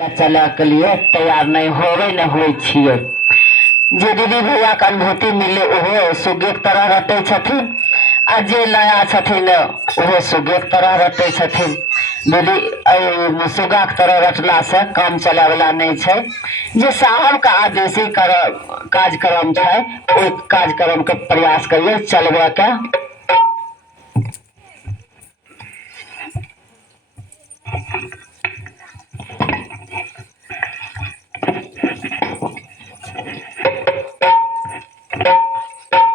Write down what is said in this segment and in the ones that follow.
या चले के लिए तैयार नहीं होवे न होई छिए। जे दीदी भैया के अनुभूति मिले ओहो सुगे के तरह रहते छथिन आ जे नया छथिन ओहो सुगे के तरह रहते छथिन। दीदी सुगा के तरह रटला से काम चले वाला नहीं छै। जे साहब का आदेशी कार्यक्रम छै ओइ कार्यक्रम के प्रयास करिए चलबे के।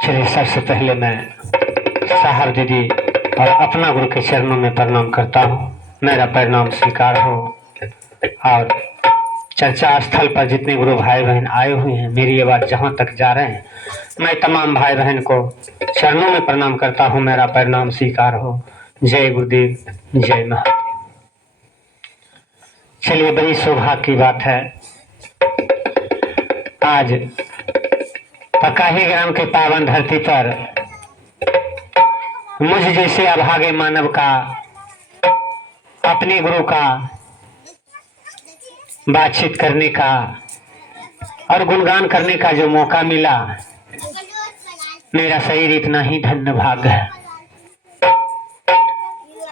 चलिए, सबसे पहले मैं साहब दीदी और अपना गुरु के चरणों में प्रणाम करता हूँ। मेरा प्रणाम स्वीकार हो। और चर्चा स्थल पर जितने गुरु भाई बहन आए हुए हैं, मेरी ये बात जहाँ तक जा रहे हैं, मैं तमाम भाई बहन को चरणों में प्रणाम करता हूँ। मेरा प्रणाम स्वीकार हो। जय गुरुदेव, जय महादेव। चलिए, बड़ी सौभाग्य की बात है आज पकाही ग्राम के पावन धरती पर मुझ जैसे अभागे मानव का अपने गुरु का बातचीत करने का और गुणगान करने का जो मौका मिला, मेरा शरीर इतना ही धन्य भाग्य है।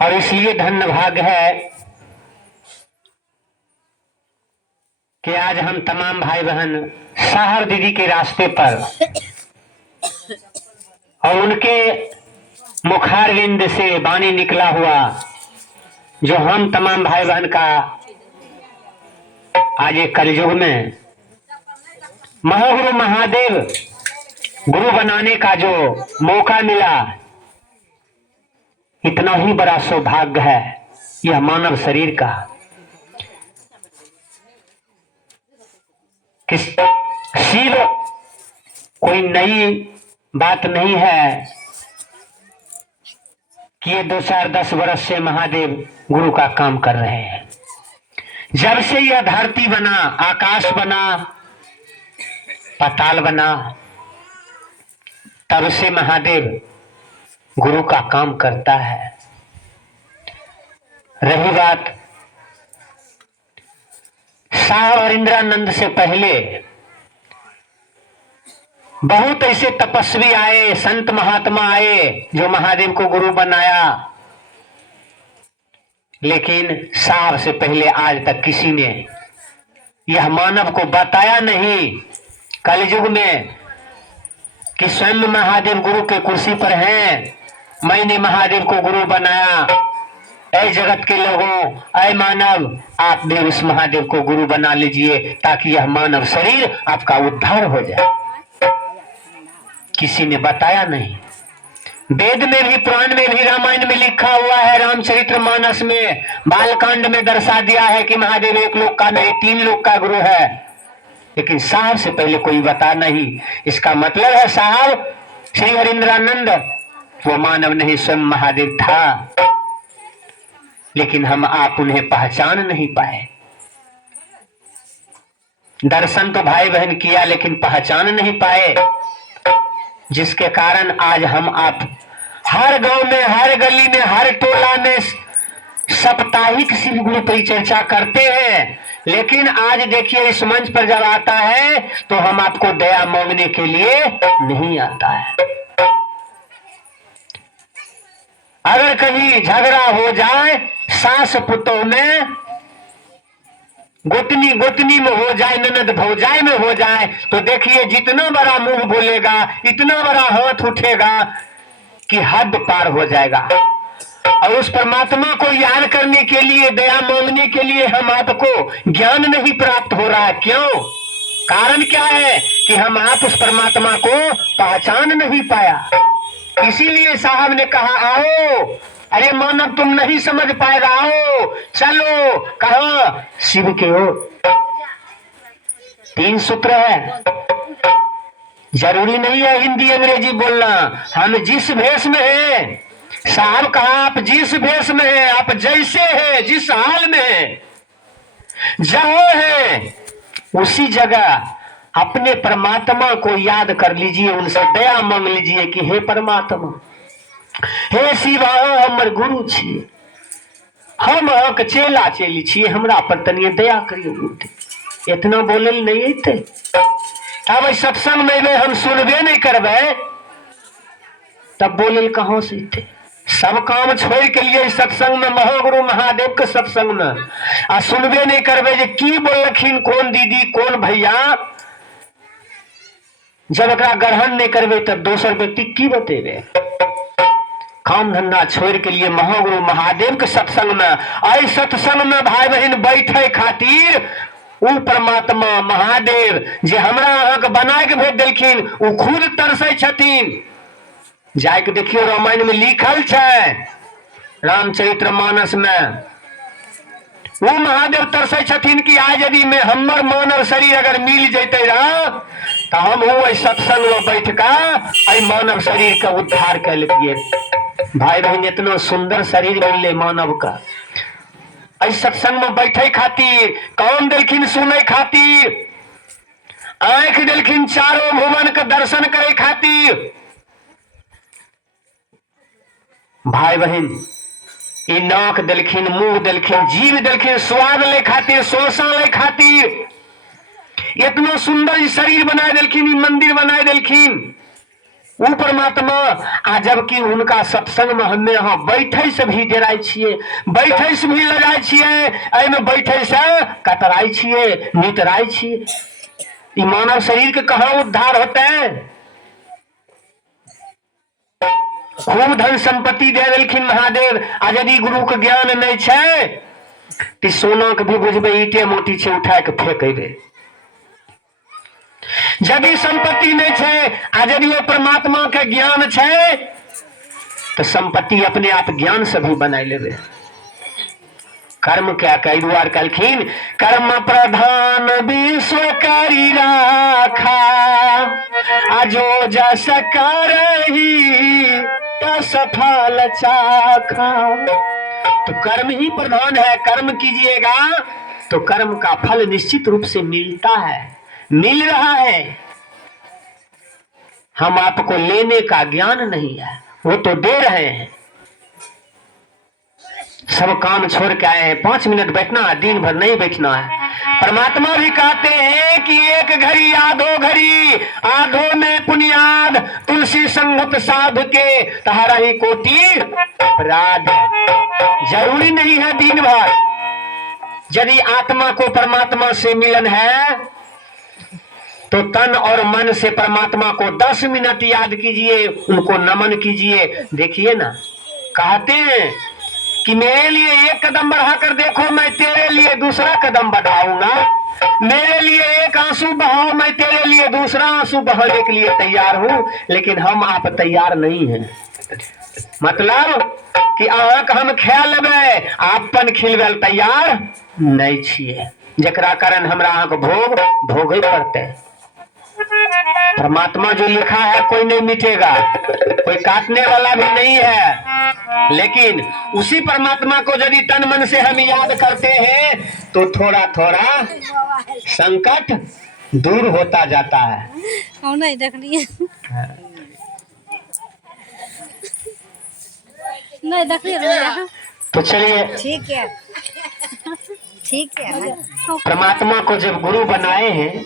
और इसलिए धन्य भाग्य है कि आज हम तमाम भाई बहन साहब दीदी के रास्ते पर और उनके मुखारविंद से वाणी निकला हुआ जो हम तमाम भाई बहन का आज एक कलयुग में महागुरु महादेव गुरु बनाने का जो मौका मिला, इतना ही बड़ा सौभाग्य है यह मानव शरीर का। शिव कोई नई बात नहीं है कि ये 2, 4, 10 वर्ष से महादेव गुरु का काम कर रहे हैं। जब से यह धरती बना, आकाश बना, पाताल बना, तब से महादेव गुरु का काम करता है। रही बात साहब हरिंद्रानंद से पहले बहुत ऐसे तपस्वी आए, संत महात्मा आए जो महादेव को गुरु बनाया, लेकिन साहब से पहले आज तक किसी ने यह मानव को बताया नहीं कलयुग में कि स्वयं महादेव गुरु के कुर्सी पर हैं। मैंने महादेव को गुरु बनाया। ऐ जगत के लोगों, ऐ मानव, आप भी उस महादेव को गुरु बना लीजिए ताकि यह मानव शरीर आपका उद्धार हो जाए। किसी ने बताया नहीं। वेद में भी, पुराण में भी, रामायण में लिखा हुआ है, रामचरितमानस में, बालकांड में दर्शा दिया है कि महादेव एक लोक का नहीं 3 लोक का गुरु है। लेकिन साहब से पहले कोई बता नहीं। इसका मतलब है साहब श्री हरिंद्रानंद वो मानव नहीं, स्वयं महादेव था, लेकिन हम आप उन्हें पहचान नहीं पाए। दर्शन तो भाई बहन किया लेकिन पहचान नहीं पाए, जिसके कारण आज हम आप हर गांव में, हर गली में, हर टोला में साप्ताहिक शिव गुरु परिचर्चा करते हैं। लेकिन आज देखिए इस मंच पर जब आता है तो हम आपको दया मांगने के लिए नहीं आता है। अगर कहीं झगड़ा हो जाए सास पुतों में, गोतनी में हो जाए, ननद भौजाई में हो जाए, तो देखिए जितना बड़ा मुंह बोलेगा, इतना बड़ा हाथ उठेगा कि हद पार हो जाएगा। और उस परमात्मा को याद करने के लिए, दया मांगने के लिए हम आपको ज्ञान नहीं प्राप्त हो रहा है। क्यों? कारण क्या है कि हम आप उस परमात्मा को पहचान नहीं पाया। इसीलिए साहब ने कहा आओ, अरे मानव तुम नहीं समझ पाएगा, आओ चलो। कहा? शिव के ओर। 3 सूत्र है। जरूरी नहीं है हिंदी अंग्रेजी बोलना। हम जिस भेष में हैं, साहब कहा आप जिस भेष में हैं, आप जैसे हैं, जिस हाल में हैं, जहां हैं उसी जगह अपने परमात्मा को याद कर लीजिए, उनसे दया मांग लीजिए कि हे परमात्मा, हे शिवा हमर गुरु छी, हम अहाँके चेला चेली छियै, हमरा पर तनिए दया करियो गुरुदेव। इतना बोलल नहीं अते। अब सत्संग में अबे हम सुनबे नहीं करबे तब बोलल कहाँ से अते। सब काम छोड़ के लिए सत्संग में, महागुरु महादेव के सत्संग में आ सुनबे नहीं करबे जे की बोलखिन, कौन दीदी कौन भैया, जब एकरा ग्रहण नहीं करबे तब दोसर व्यक्ति की बतेबे। काम धंधा छोड़ के लिए महागुरु महादेव के सत्संग में, आई सत्संग में भाई बहन बैठे खातिर उ परमात्मा महादेव जे हमरा अहाँके बना के भेज देलखिन उ खुद तरसै छथिन। जाके देखियो रामायण में लिखल छै, रामचरितमानस में वो महादेव तरसै छथिन कि आज यदि में हमर मानव शरीर अगर मिल जैते रह तो हम वो सत्संग में बैठ कर मानव शरीर का उद्धार कर लेतिए। भाई बहन इतना सुंदर शरीर मिलले मानव का, सत्संग में बैठे खातिर, कान देलखिन सुने खातिर, आंख देलखिन चारों भुवन के दर्शन करे खातिर। भाई बहन ई नाक देलखिन, मुंह देलखिन, जीव देलखिन स्वाद ले खातिर, शोषण ले खातिर। इतना सुंदर शरीर बना देलखिन, मंदिर बना देलखिन वो परमात्मा। आ जबकि उनका सत्संग में हमें यहाँ बैठे से भी डराई छिए, बैठे से भी लगाई छिए, एमे बैठे से कतराई छिए, नितराई छिए। ई मानव शरीर के कहाँ उद्धार होते हैं। खूब धन संपत्ति दे देलखिन महादेव, आ यदि गुरु के ज्ञान नहीं छै तो सोना के भी बुझबे ईटे मोटी छै उठा के फेंकेबे। यदि संपत्ति नहीं छै आ यदि वो परमात्मा के ज्ञान छै तो संपत्ति अपने आप ज्ञान से भी बनाई लेबे। कर्म क्या कई दुआर कलखिन, कर्म प्रधान विश्व करी राखा, आजो जस करही सफल चाखा। तो कर्म ही प्रधान है, कर्म कीजिएगा तो कर्म का फल निश्चित रूप से मिलता है, मिल रहा है। हम आपको लेने का ज्ञान नहीं है, वो तो दे रहे हैं। सब काम छोड़ के आए हैं, 5 मिनट बैठना है, दिन भर नहीं बैठना है। परमात्मा भी कहते हैं कि एक घड़ी आधो घड़ी, आधो में पुनियाद, तुलसी संगत साध के तहारा ही कोटि अपराध। जरूरी नहीं है दिन भर। यदि आत्मा को परमात्मा से मिलन है तो तन और मन से परमात्मा को 10 मिनट याद कीजिए, उनको नमन कीजिए। देखिए ना, कहते हैं कि मेरे लिए एक कदम बढ़ा कर देखो, मैं तेरे लिए दूसरा कदम बढ़ाऊंगा। मेरे लिए एक आंसू बहाओ, मैं तेरे लिए दूसरा आंसू बहाने के लिए तैयार हूं। लेकिन हम आप तैयार नहीं हैं। मतलब कि आंख हम ख्याल लेबे, आपन खिलवे तैयार नहीं छिए, जकरा कारण हमरा आंख भोग भोगे पड़ते। परमात्मा जो लिखा है कोई नहीं मिटेगा, कोई काटने वाला भी नहीं है। लेकिन उसी परमात्मा को यदि तन मन से हम याद करते हैं तो थोड़ा थोड़ा संकट दूर होता जाता है। नहीं देख लिए, नहीं देख लिए। तो चलिए, ठीक है, ठीक है। परमात्मा को जब गुरु बनाए हैं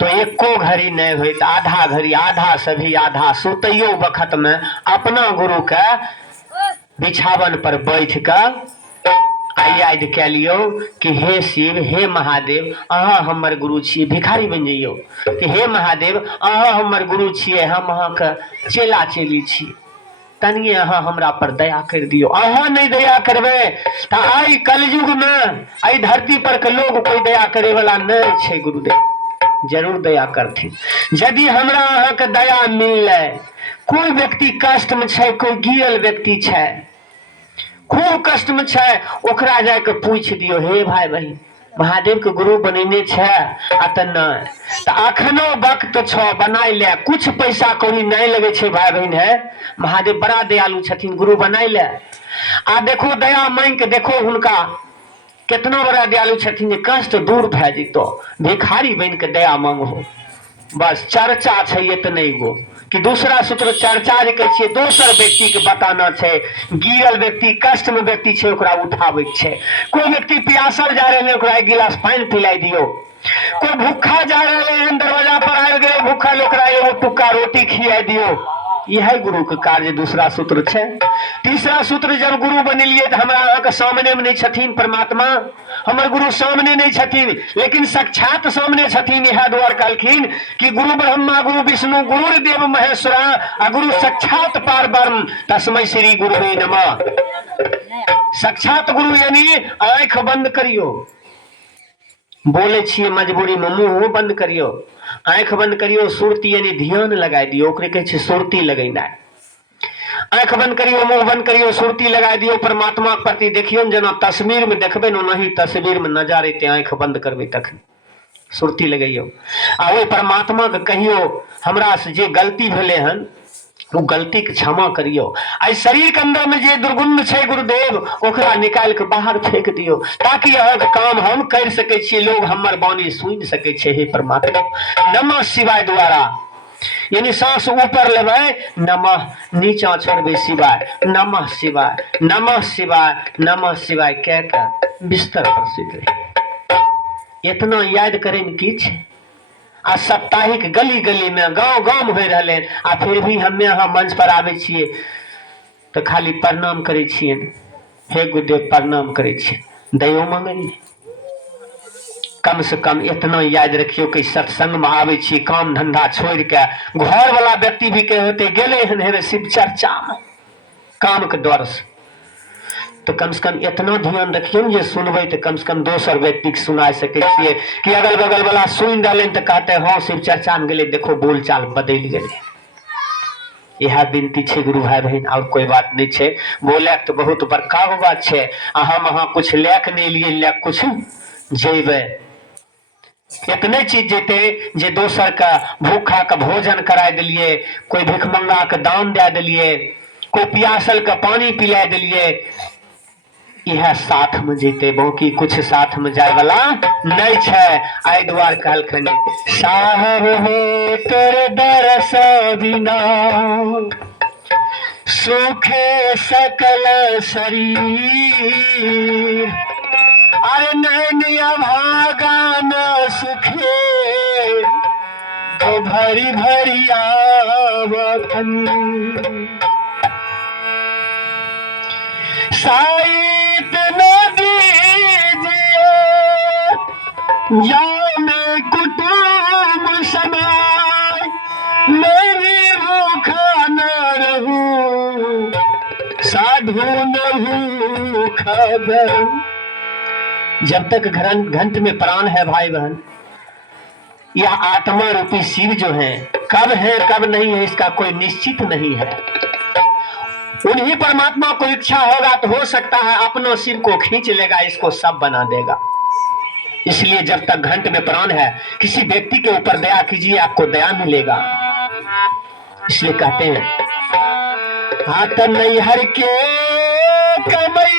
तो एको घड़ी नहीं हुई, आधा घड़ी, आधा सभी आधा सुतैयो वक्त में अपना गुरु के बिछावन पर बैठ कर याद कह लियो कि हे शिव, हे महादेव, अहाँ हमर गुरु छियै। भिखारी बन जइयो कि हे महादेव, अहाँ हमर गुरु छियै, हम अहाँ के चेला चेली छियै, तनिए अहाँ हमरा पर दया कर दियो। अहाँ नहीं दया करबे तो आई कलयुग में आई धरती पर के लोग कोई दया करे वाला नहीं छे। गुरुदेव जरूर दया करथिन। यदि हमरा अहाँ के दया मिलले, कोई व्यक्ति कष्ट में छे, कोई गिरल व्यक्ति छे, खूब कष्ट में छे, ओकरा जाके पूछ दियो, हे भाई बहन, महादेव के गुरु बनेने छे अखनो वक्त छो, बनाई ले। कुछ पैसा कौड़ी नहीं लगे छे भाई बहन है, महादेव बड़ा दयालु छथिन, गुरु बनाई ले। आ देखो दया मांग के देखो हुनका कितना बड़ा दयालु छथिन, जे कष्ट दूर भे जतो। भिखारी बन के दया मांगो, बस चर्चा छे इतने गो कि दूसरा सूत्र चर्चा जे कहै छियै दोसर व्यक्ति के बताना छै, गिरल व्यक्ति कष्ट में व्यक्ति छै ओकरा उठाबै छै, कोई व्यक्ति प्यासल जा रहले ओकरा एक गिलास पानी पिलाई दियो, कोई भूखा जा रहले हन दरवाजा पर आबि गेले भूखल ओकरा एगो टुक्का रोटी खिया दियो, यह गुरु के कार्य दूसरा सूत्र छै। तीसरा सूत्र जब गुरु बनेलिए तो हमरा अहाँके सामने में नहीं छथिन परमात्मा, हमर गुरु सामने नहीं छथिन लेकिन साक्षात सामने छथिन, यह द्वार कहलखिन कि गुरु ब्रह्मा गुरु विष्णु गुरु देव महेश्वरा आ गुरु साक्षात पारब्रह्म तस्मै श्री गुरुवे नमः। साक्षात गुरु यानी आंख बंद करियो, बोले छिए मजबूरी में मुंह बंद करियो, आंख बंद करियो, सुरती यानी ध्यान लगाई दियो, ओकरे कहै छै सुरती लगेना। आंख बंद करियो मुंह बंद करियो सुरती लगाई दियो, परमात्मा के प्रति देखियो जना तस्वीर में देखबे न नहीं तस्वीर में नजर एते, आंख बंद करबे तखन सुरती लगैयो आ ओइ परमात्मा के कहियो हमरा से जे गलती भेले हन वो गलती के क्षमा करियो, आई शरीर के अंदर में जे दुर्गुण छै गुरुदेव ओकरा निकाल के बाहर फेंक दियो ताकि अहाँ के काम हम कर सके छी, लोग हमर वाणी सुन सके छे। हे परमात्मा नमः शिवाय द्वारा यानी सांस ऊपर लेबै नमः, नीचा छोड़बै शिवाय, नमः शिवाय नमः शिवाय नमः शिवाय कह के बिस्तर पर सुत रही। इतना याद करे में की छै, आ साप्ताहिक गली गली में गांव गांव हो रहे, आ फिर भी हमें यहाँ मंच पर आवे छिए तो खाली प्रणाम करे छिए, हे गुरुदेव प्रणाम करे छिए, दयो मांगे नहीं। कम से कम इतना याद रखियो कि सत्संग में आवे छी काम धंधा छोड़ के, घर वाला व्यक्ति भी कहे होते गेले हन हेरे शिव चर्चा में काम के डर से, तो कम से कम इतना ध्यान रखियो जे सुनबे तो कम से कम दोसर व्यक्ति के सुना सके छिए कि अगल बगल वाला सुन डाले तो कहते हाँ शिव चर्चा में गेले देखो बोल चाल बदल गए। यह विनती छे गुरु भाई बहन, और कोई बात नहीं छे, बोले तो बहुत बड़का बात छे, हम अहाँ कुछ लेक नहीं लिए ले कुछ जेबे, इतने चीज जेते जे दोसर का भूखा का भोजन करा दिलिए, कोई भिखमंगा के दान दे दिलिए, कोई प्यासल का पानी पिला दिलिए, यह साथ में जेते, बाकी कुछ साथ में जाए वाला नहीं छे। आई द्वार कहलखिन साहब हो तेरे दरस बिना सूखे सकल शरीर, अरे नैनिया भागा न सुखे तो भरी भरी आवतन, साइत न दीजिए या मैं कुटुंब समाय, मेरी भूखा न रहूं साधु न भूखा रहूं। जब तक घंट में प्राण है भाई बहन, यह आत्मा रूपी शिव जो है कब है कब नहीं है इसका कोई निश्चित नहीं है। उन्हीं परमात्मा को इच्छा होगा तो हो सकता है अपना सिर को खींच लेगा, इसको सब बना देगा। इसलिए जब तक घंट में प्राण है किसी व्यक्ति के ऊपर दया कीजिए, आपको दया मिलेगा। इसलिए कहते हैं हाथ नहीं हर के कमैया